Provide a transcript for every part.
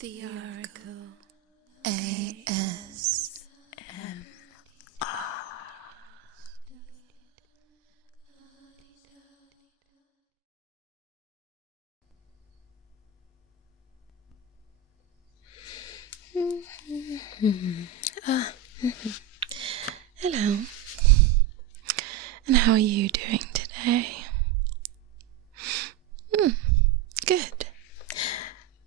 The Auracle ASMR. Hello, and how are you doing today? Good.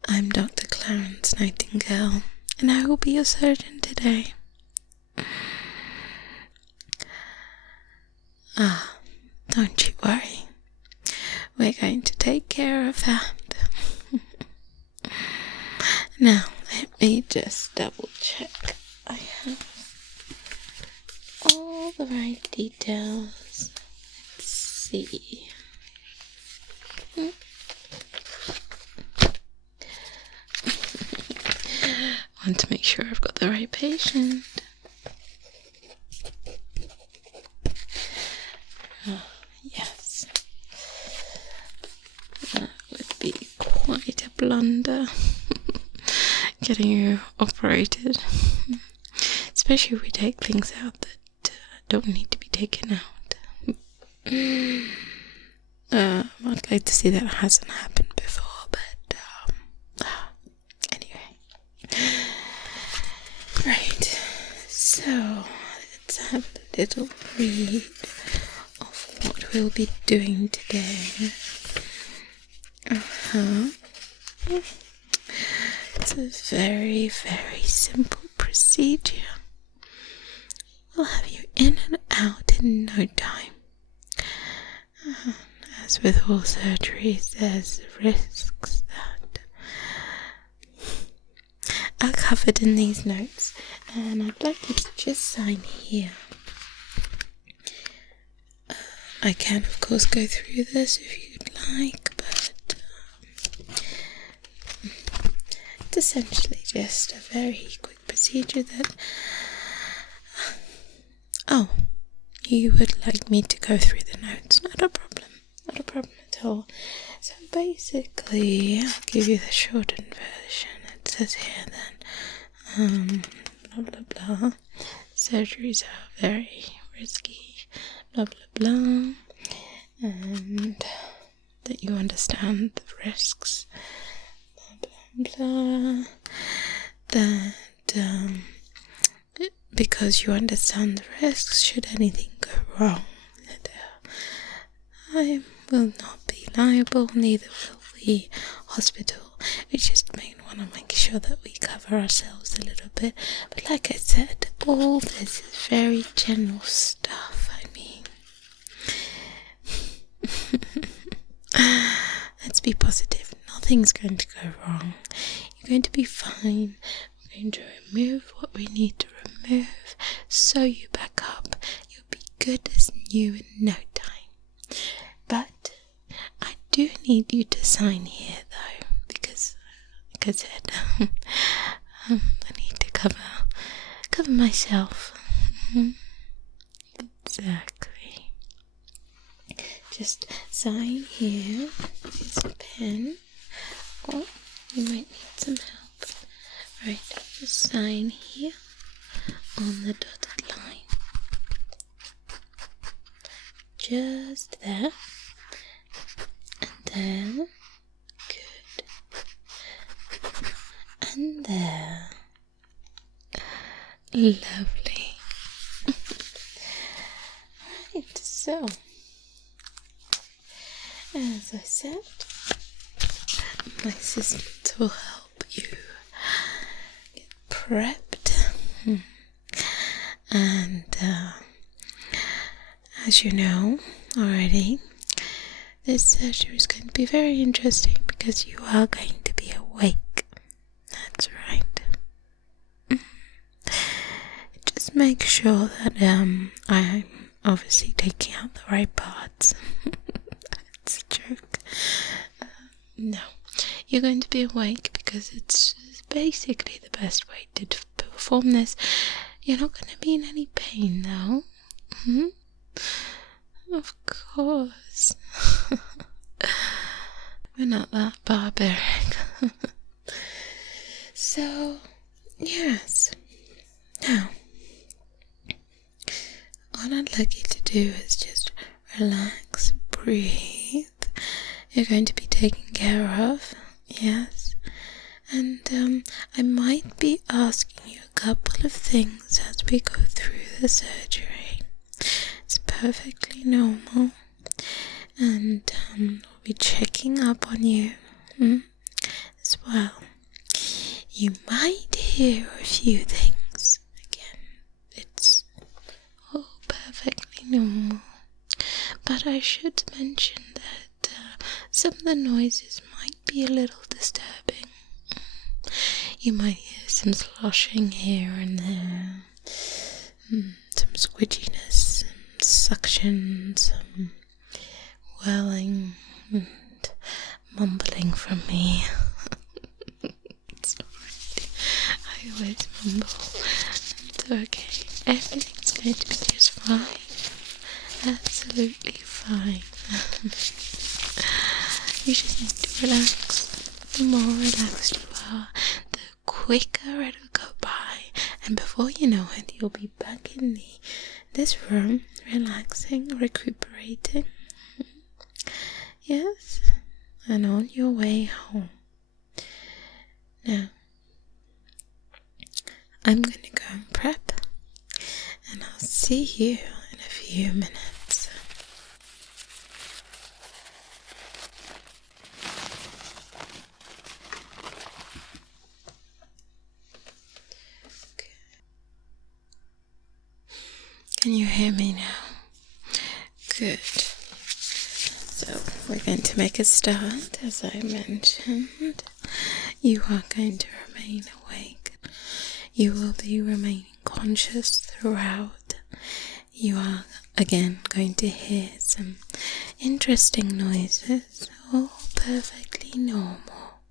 I'm Dr. Clarence Nightingale, and I will be your surgeon today. Don't you worry. We're going to take care of that. Now, let me just double check I have all the right details. Let's see. Want to make sure I've got the right patient. Yes. That would be quite a blunder. Getting you operated. Especially if we take things out that don't need to be taken out. I'd like to see that hasn't happened before, but anyway. Right, so let's have a little read of what we'll be doing today. It's a very, very simple procedure. We'll have you in and out in no time. As with all surgeries, there's risks that are covered in these notes, and I'd like you to just sign here. I can, of course, go through this if you'd like, but it's essentially just a very quick procedure that... Oh, you would like me to go through the notes? Not a problem. Not a problem at all. So basically, I'll give you the shortened version. It says here then, blah blah blah. Surgeries are very risky, blah blah blah, and that you understand the risks, blah blah blah. That because you understand the risks, should anything go wrong, that I will not be liable, neither will the hospital. We just want to make sure that we cover ourselves a little bit. But like I said, all this is very general stuff. Let's be positive. Nothing's going to go wrong. You're going to be fine. We're going to remove what we need to remove, sew you back up. You'll be good as new in no time. But I do need you to sign here though, because like I said, I need to cover myself. Exactly. Just sign here. Here's a pen. Oh, you might need some help. Right, just sign here on the dotted line. Just there. And there. Good. And there. Lovely. Right, so as I said, my assistant will help you get prepped. And as you know already, this surgery is going to be very interesting because you are going to be awake. That's right. Just make sure that I'm obviously taking out the right parts. That's a joke. No, you're going to be awake because it's basically the best way to perform this. You're not going to be in any pain though. Of course. We're not that barbaric. So, yes. Now, all I'd like you to do is just relax, breathe. You're going to be taken care of, yes. And I might be asking you a couple of things as we go through the surgery. It's perfectly normal. And we'll be checking up on you as well. You might hear a few things. Again, it's all perfectly normal. But I should mention that some of the noises might be a little disturbing. You might hear some sloshing here and there, some squidginess, and suction, some welling and mumbling from me. It's alright. I always mumble. It's okay. Everything's going to be just fine. Absolutely fine. You just need to relax. The more relaxed you are, the quicker it'll go by. And before you know it, you'll be back in this room, relaxing, recuperating. Yes, and on your way home. Now, I'm going to go and prep, and I'll see you in a few minutes. Okay. Can you hear me now? Good. So, we're going to make a start, as I mentioned. You are going to remain awake. You will be remaining conscious throughout. You are, again, going to hear some interesting noises, all perfectly normal.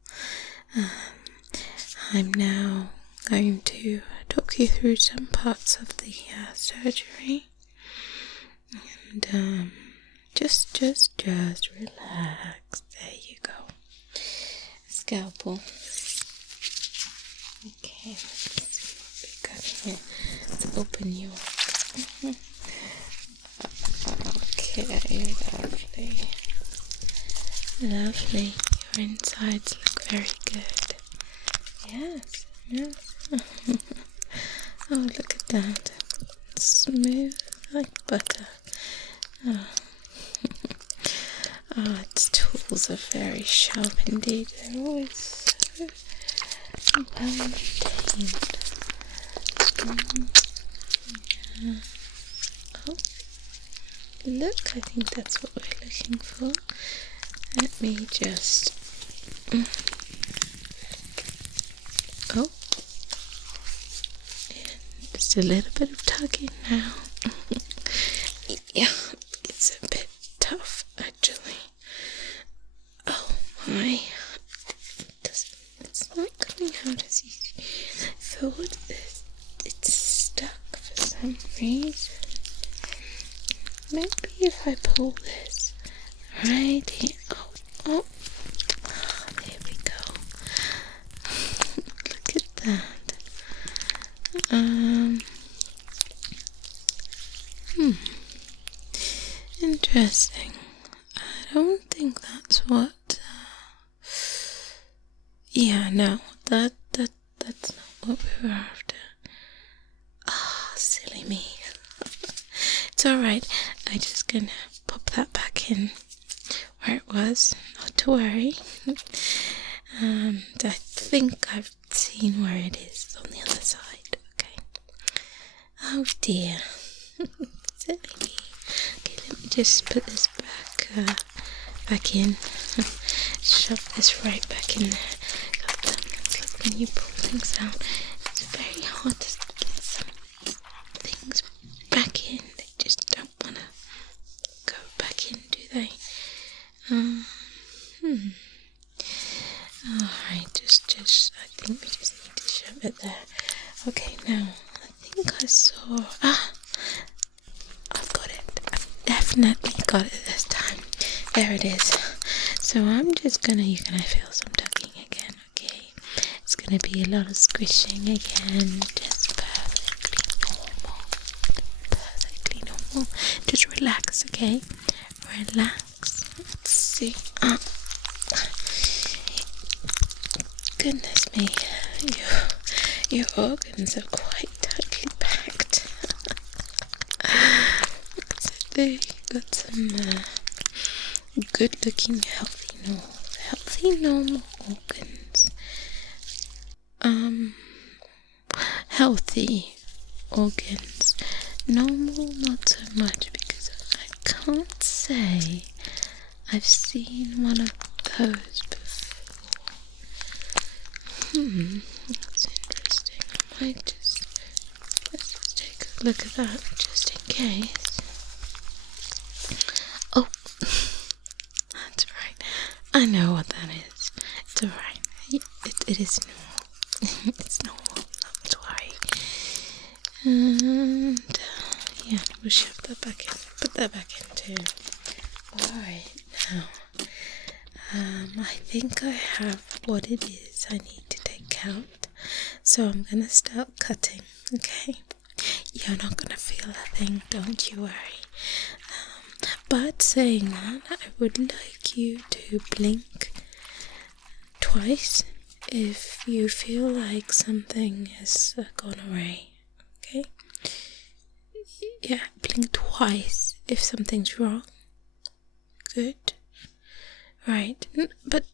I'm now going to talk you through some parts of the surgery. And, just relax. There you go. Scalpel. Okay, let's see what we got here. Let's open you up. Okay, lovely. Lovely. Your insides look very good. Yes. Oh, look at that. Smooth like butter. Oh, its tools are very sharp indeed. They're always so well maintained. Yeah. Oh, look, I think that's what we're looking for. Let me just... Oh. And just a little bit of tugging now. Yeah, it's a bit tough, actually. Oh my. It's not coming out as easy as I thought. It's stuck for some reason. Maybe if I pull this right here. Oh, there we go. Look at that. Interesting. I don't think that's what... Yeah, no, that's not what we were after. Silly me. It's alright. I'm just gonna pop that back in where it was. Not to worry. And I think I've seen where it is. It's on the other side. Okay. Oh dear. Silly me. Okay, let me just put this back in. Shove this right back in there. It's like when you pull things out, it's very hard to get some things back in. They just don't want to go back in, do they? Alright, just I think we just need to shove it there. Okay, now I think I saw... I've got it. I've definitely got it this time. There it is. So I'm just gonna... You're gonna feel some tugging again, okay? It's gonna going to be a lot of squishing again. Just perfectly normal. Just relax, okay? Relax. Let's see. Goodness me, your organs are quite tightly packed. So you've got some good-looking, healthy, normal organs. Healthy organs. Normal, not so much, because I can't say I've seen one of those before. That's interesting. Let's just take a look at that, just in case. Oh, that's right. I know what that is. It's alright. It is normal. It's normal, not to worry. And yeah, we'll shove that back in. Put that back in too. Alright, now I think I have what it is I need to take out. So I'm gonna start cutting, okay? You're not gonna feel a thing, don't you worry. But saying that, I would like you to blink twice if you feel like something has gone awry, okay? Yeah, blink twice if something's wrong. Good. Right, but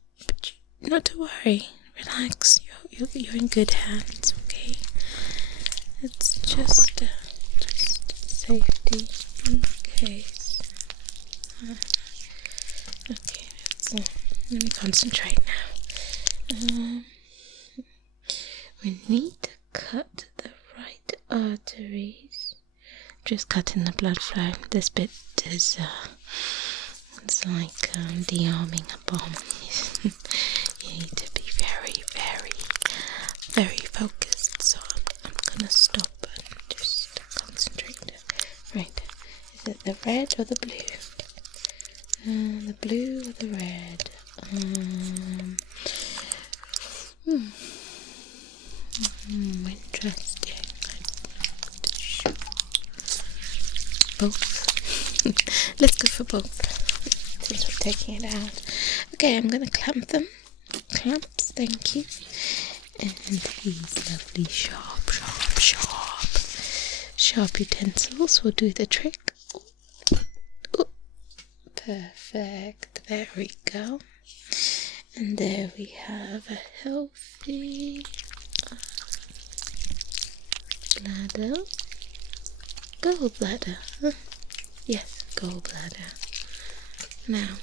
not to worry. Relax. You're in good hands, okay? It's just safety in case. Okay, let me concentrate now. We need to cut the right arteries. Just cutting the blood flow. This bit is it's like de-arming a bomb. You need to be very, very, very focused. So I'm gonna stop and just concentrate. Right. Is it the red or the blue? The blue or the red? Interesting. Both. Let's go for both, since we're taking it out. Okay, I'm going to clamp them. Clamps, thank you. And these lovely sharp utensils will do the trick. Ooh. Perfect. There we go. And there we have a healthy bladder. Gallbladder. Huh? Yes, gallbladder. Now.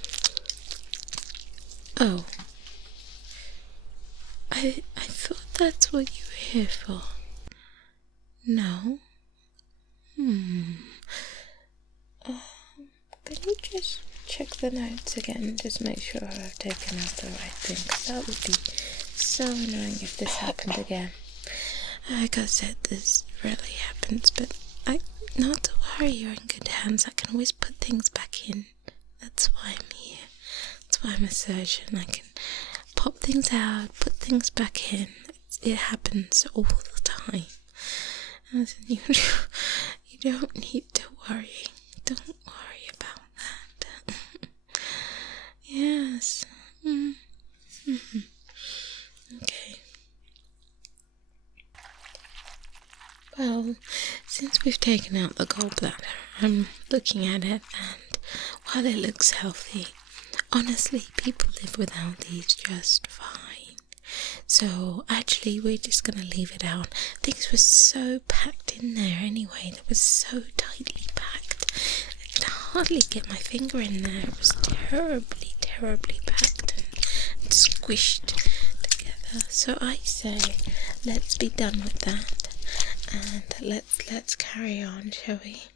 Oh. I thought that's what you were here for. No. Can you just check the notes again? Just make sure I've taken out the right thing. 'Cause that would be so annoying if this happened again. Like I said, this rarely happens, but not to worry, you're in good hands. I can always put things back in. That's why I'm here. That's why I'm a surgeon. I can pop things out, put things back in. It happens all the time. You don't need to worry. Don't worry about that. Yes. Okay. Well, since we've taken out the gallbladder, I'm looking at it, and while it looks healthy, honestly, people live without these just fine. So actually, we're just going to leave it out. Things were so packed in there anyway. They were so tightly packed. I could hardly get my finger in there. It was terribly packed and squished together. So I say, let's be done with that. And let's carry on, shall we?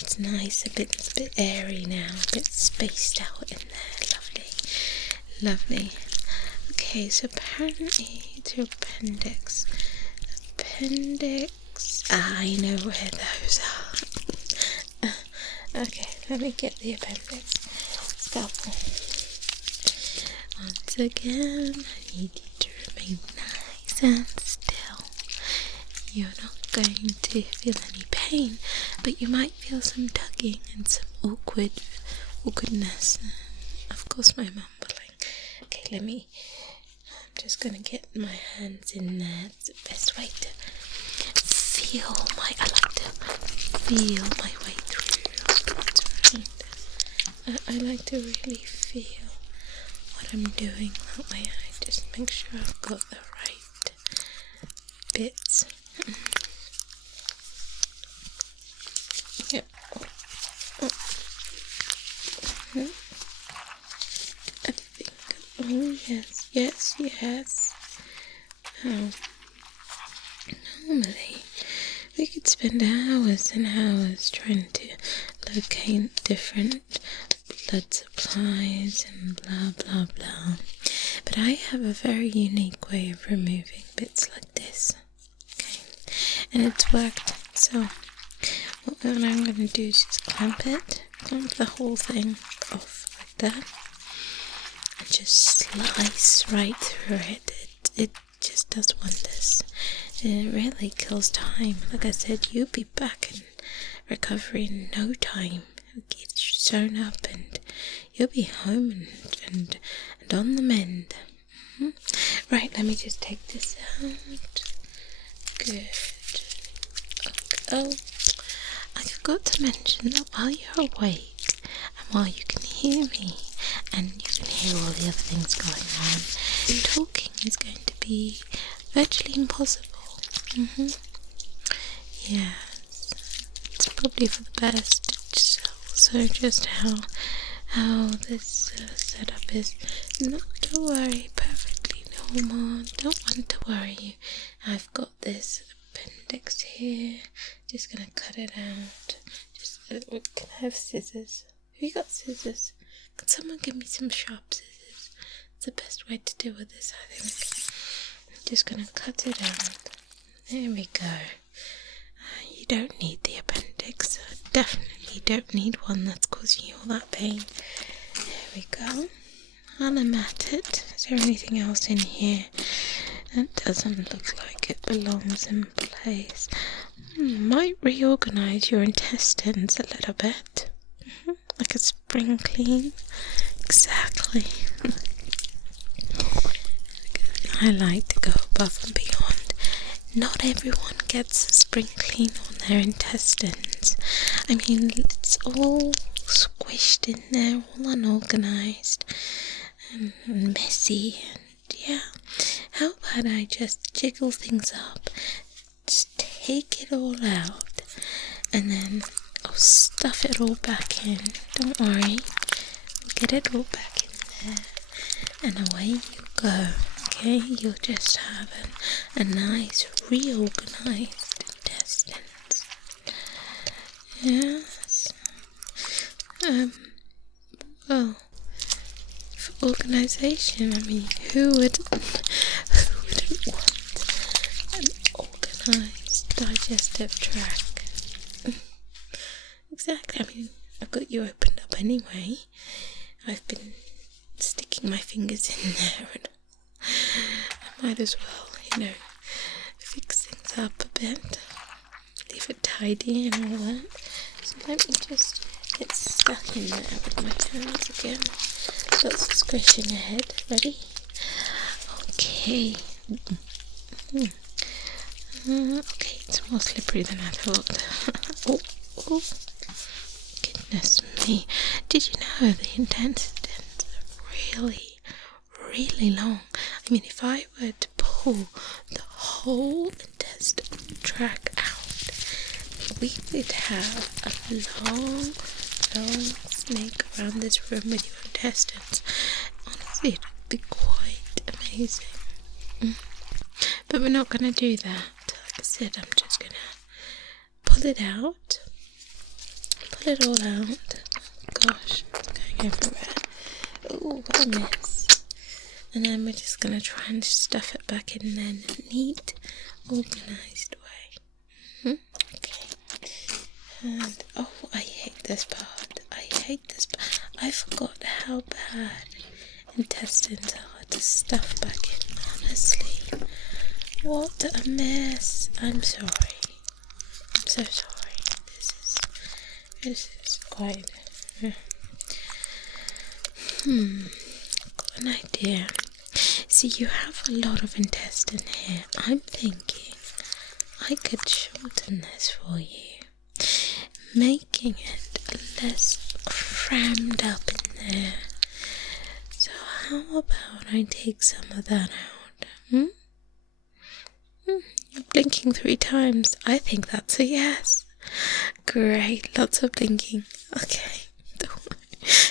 It's nice, a bit airy now, a bit spaced out in there. Lovely. Okay, so apparently it's your appendix. I know where those are. Okay, let me get the appendix. Scalpel. Once again, I need you to remain Stay nice and still. You're not going to feel any pain, but you might feel some tugging and some awkwardness. Of course, my mumbling. Okay, I'm just gonna get my hands in there. It's the best way to feel I like to feel my way through. That's right. I like to really feel what I'm doing. That way I just make sure I've got the right bits. Yep. I think, oh yes. Normally we could spend hours and hours trying to locate different blood supplies and blah blah blah, but I have a very unique way of removing bits like this. Okay, and it's worked. So what I'm going to do is just clamp the whole thing off like that, and just slice right through it. It just does wonders. It really kills time. Like I said, you'll be back in recovery in no time. It'll get you sewn up and you'll be home and on the mend. Right, let me just take this out. Good. Okay. Oh, I forgot to mention that while you're awake and while you can hear me and you can hear all the other things going on, talking is going to be virtually impossible. Yes, it's probably for the best. It's also just how this setup is. Not to worry, perfectly normal. Don't want to worry you. I've got this appendix here. Just gonna cut it out. Can I have scissors? Have you got scissors? Can someone give me some sharp scissors? It's the best way to deal with this, I think. I'm just gonna cut it out. There we go. You don't need the appendix. Definitely don't need one that's causing you all that pain. There we go. 𝗦𝗢𝗖𝗜𝗥𝗧𝗏 it. Is there anything else in here? That doesn't look like it belongs in place. Might reorganize your intestines a little bit. Like a spring clean. Exactly. I like to go above and beyond. Not everyone gets a spring clean on their intestines. I mean, it's all squished in there, all unorganized and messy. And yeah, how about I just jiggle things up, just take it all out, and then I'll stuff it all back in. Don't worry, we'll get it all back in there, and away you go. Okay, you'll just have a nice reorganized intestines. Yes. Well, for organization, I mean, who wouldn't want an organized digestive tract? Exactly. I mean, I've got you opened up anyway. I've been sticking my fingers in there and I might as well, fix things up a bit, leave it tidy and all that. So let me just get stuck in there with my hands again. Lots of squishing ahead. Ready? Okay. Okay, it's more slippery than I thought. oh, goodness me. Did you know the intestines are really long? I mean, if I were to pull the whole intestine tract out, we would have a long snake around this room with your intestines. Honestly, it would be quite amazing. But we're not going to do that. Like I said, I'm just going to pull it out. Pull it all out. Gosh, it's going everywhere. Oh, what a mess. And then we're just going to try and stuff it back in there in a neat, organised way. Okay. And, oh, I hate this part. I forgot how bad intestines are to stuff back in. honestly, what a mess. I'm sorry. I'm so sorry. This is quite... got an idea. See, you have a lot of intestine here. I'm thinking I could shorten this for you, making it less crammed up in there. So how about I take some of that out? You're blinking 3 times. I think that's a yes. Great, lots of blinking. Okay, don't worry.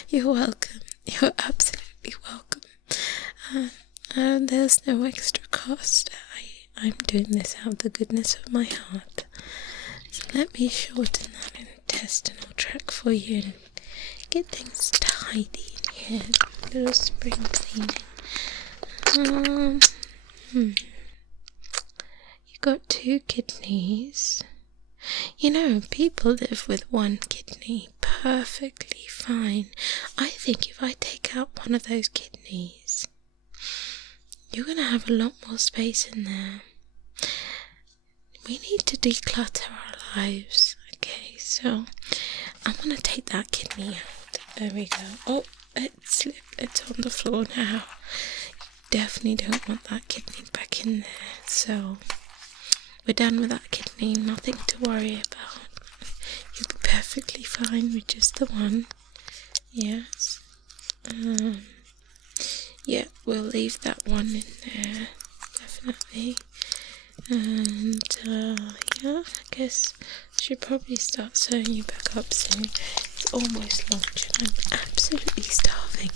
You're welcome. You're absolutely welcome. There's no extra cost. I'm doing this out of the goodness of my heart. So let me shorten that intestinal tract for you and get things tidy in here. A little spring cleaning. You got 2 kidneys. You know, people live with 1 kidney perfectly fine. I think if I take out one of those kidneys, you're going to have a lot more space in there. We need to declutter our lives. Okay, so I'm going to take that kidney out. There we go. Oh, it slipped. It's on the floor now. You definitely don't want that kidney back in there. So we're done with that kidney. Nothing to worry about. You'll be perfectly fine with just the 1. Yes. Yeah, we'll leave that 1 in there. Definitely. And yeah, I guess I should probably start sewing you back up soon. It's almost lunch and I'm absolutely starving.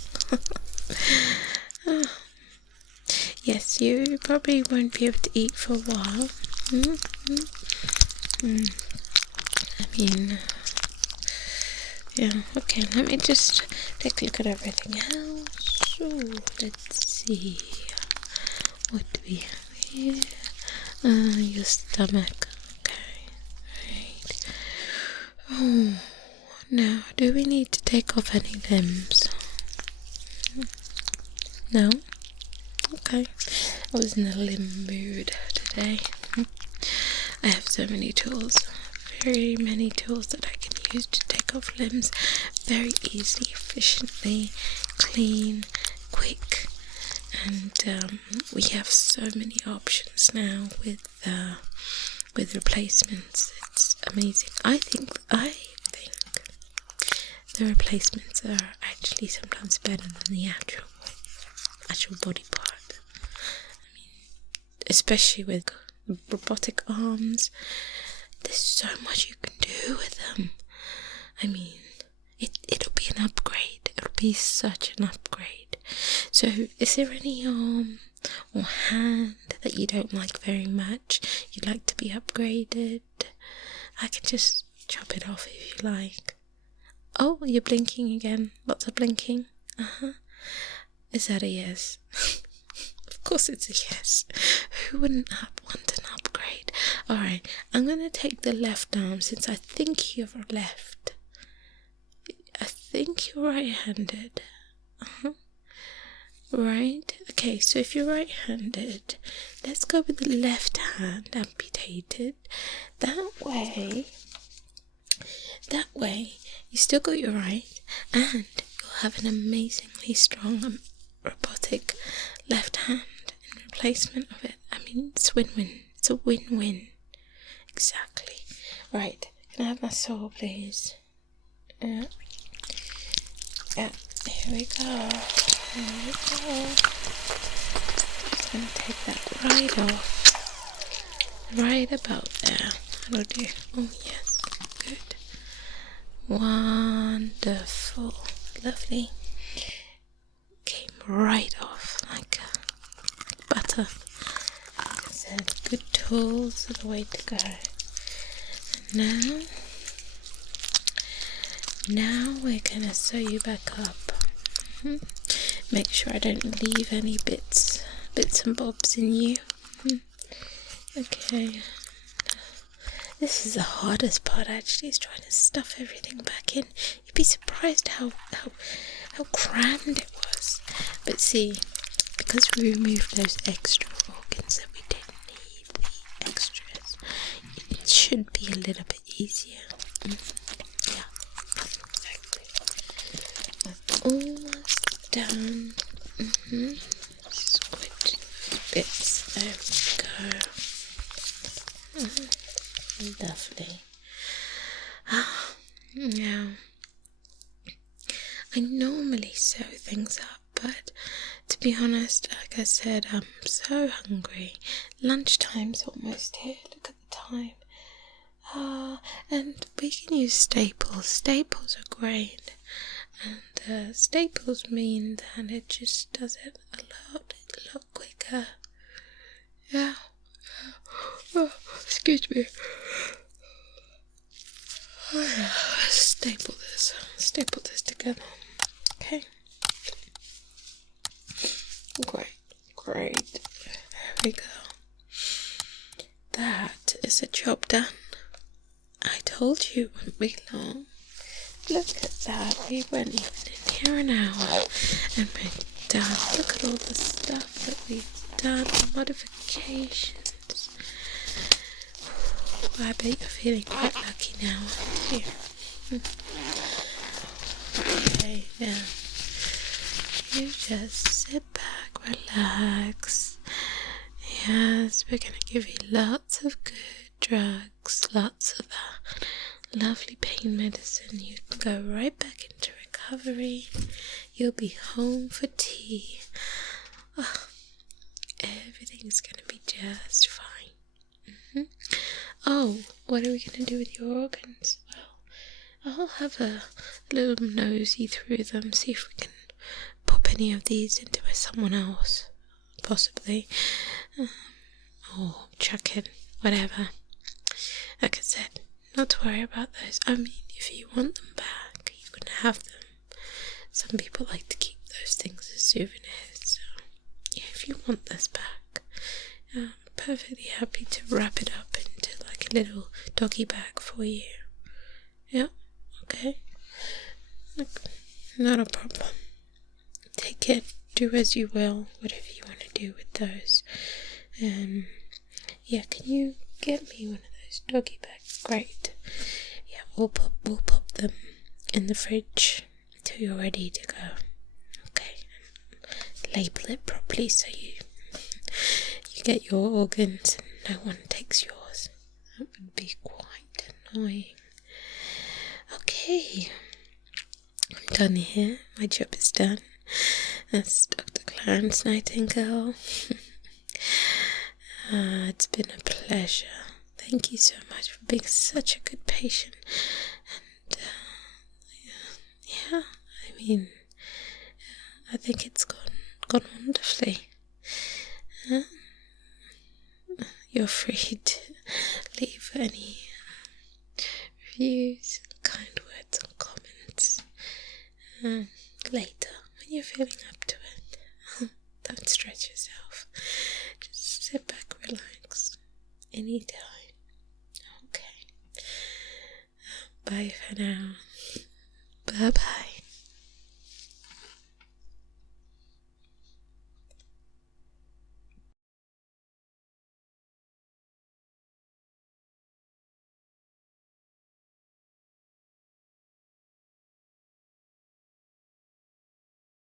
Yes, you probably won't be able to eat for a while. I mean, yeah, okay, let me just take a look at everything else. So, let's see. What do we have here? Your stomach. Okay, right. Oh, now, do we need to take off any limbs? No? Okay. I was in a limb mood today. I have so many tools. Very many tools that I can use to take off limbs very easily, efficiently, clean, quick. And we have so many options now with replacements. It's amazing. I think the replacements are actually sometimes better than the actual body part. I mean, especially with robotic arms, there's so much you can do with them. I mean, it'll be an upgrade. It'll be such an upgrade. So, is there any arm or hand that you don't like very much? You'd like to be upgraded? I can just chop it off if you like. Oh, you're blinking again. Lots of blinking. Is that a yes? Of course it's a yes. Who wouldn't want an upgrade? Alright, I'm going to take the left arm since I think you're left. I think you're right-handed. Right? Okay, so if you're right-handed, let's go with the left hand amputated. That way, you still got your right, and you'll have an amazingly strong robotic left hand in replacement of it. I mean, it's win-win. It's a win-win. Exactly. Right, can I have my saw, please? Yeah, here we go. Just going to take that right off. Right about there. That'll do. Oh, yes. Good. Wonderful. Lovely. Came right off like butter. Like I said, good tools are the way to go. And now we're going to sew you back up. Make sure I don't leave any bits and bobs in you. Okay. This is the hardest part actually, is trying to stuff everything back in. You'd be surprised how crammed it was. But see, because we removed those extra organs that we didn't need, the extras, it should be a little bit easier. Yeah, exactly. That's almost done. Squid bits. There we go. Lovely. Yeah. I normally sew things up, but to be honest, like I said, I'm so hungry. Lunchtime's almost here. Look at the time. And we can use staples. Staples are great. And staples mean that it just does it a lot quicker. Yeah. Oh, excuse me. Staple this together. Okay. Great. There we go. That is a job done. I told you it wouldn't be long. Look at that. We weren't even in here an hour and we're done. Look at all the stuff that we've done, the modifications. I bet you're feeling quite lucky now, aren't you? Okay, yeah. You just sit back, relax. Yes, we're going to give you lots of good drugs, lots of that lovely pain medicine. You can go right back into recovery. You'll be home for tea. Oh, everything's going to be just fine. Oh, what are we going to do with your organs? Well, I'll have a little nosy through them, see if we can pop any of these into someone else, possibly. Or chuck it, whatever. Like I said, not to worry about those. I mean, if you want them back, you can have them. Some people like to keep those things as souvenirs, so yeah, if you want this back, I'm perfectly happy to wrap it up into like a little doggy bag for you. Yeah, okay. Look, not a problem. Take it, do as you will, whatever you want to do with those. Yeah, can you get me one of those doggy bags? Great. Yeah, we'll pop them in the fridge until you're ready to go. Okay. Label it properly so you get your organs and no one takes yours. That would be quite annoying. Okay. I'm done here. My job is done. That's Dr. Clarence Nightingale. It's been a pleasure. Thank you so much for being such a good patient. And yeah, I mean, I think it's gone wonderfully. You're free to leave any reviews, kind words and comments later when you're feeling up to it. Don't stretch yourself. Just sit back, relax, anytime. Okay. Bye for now. Bye-bye.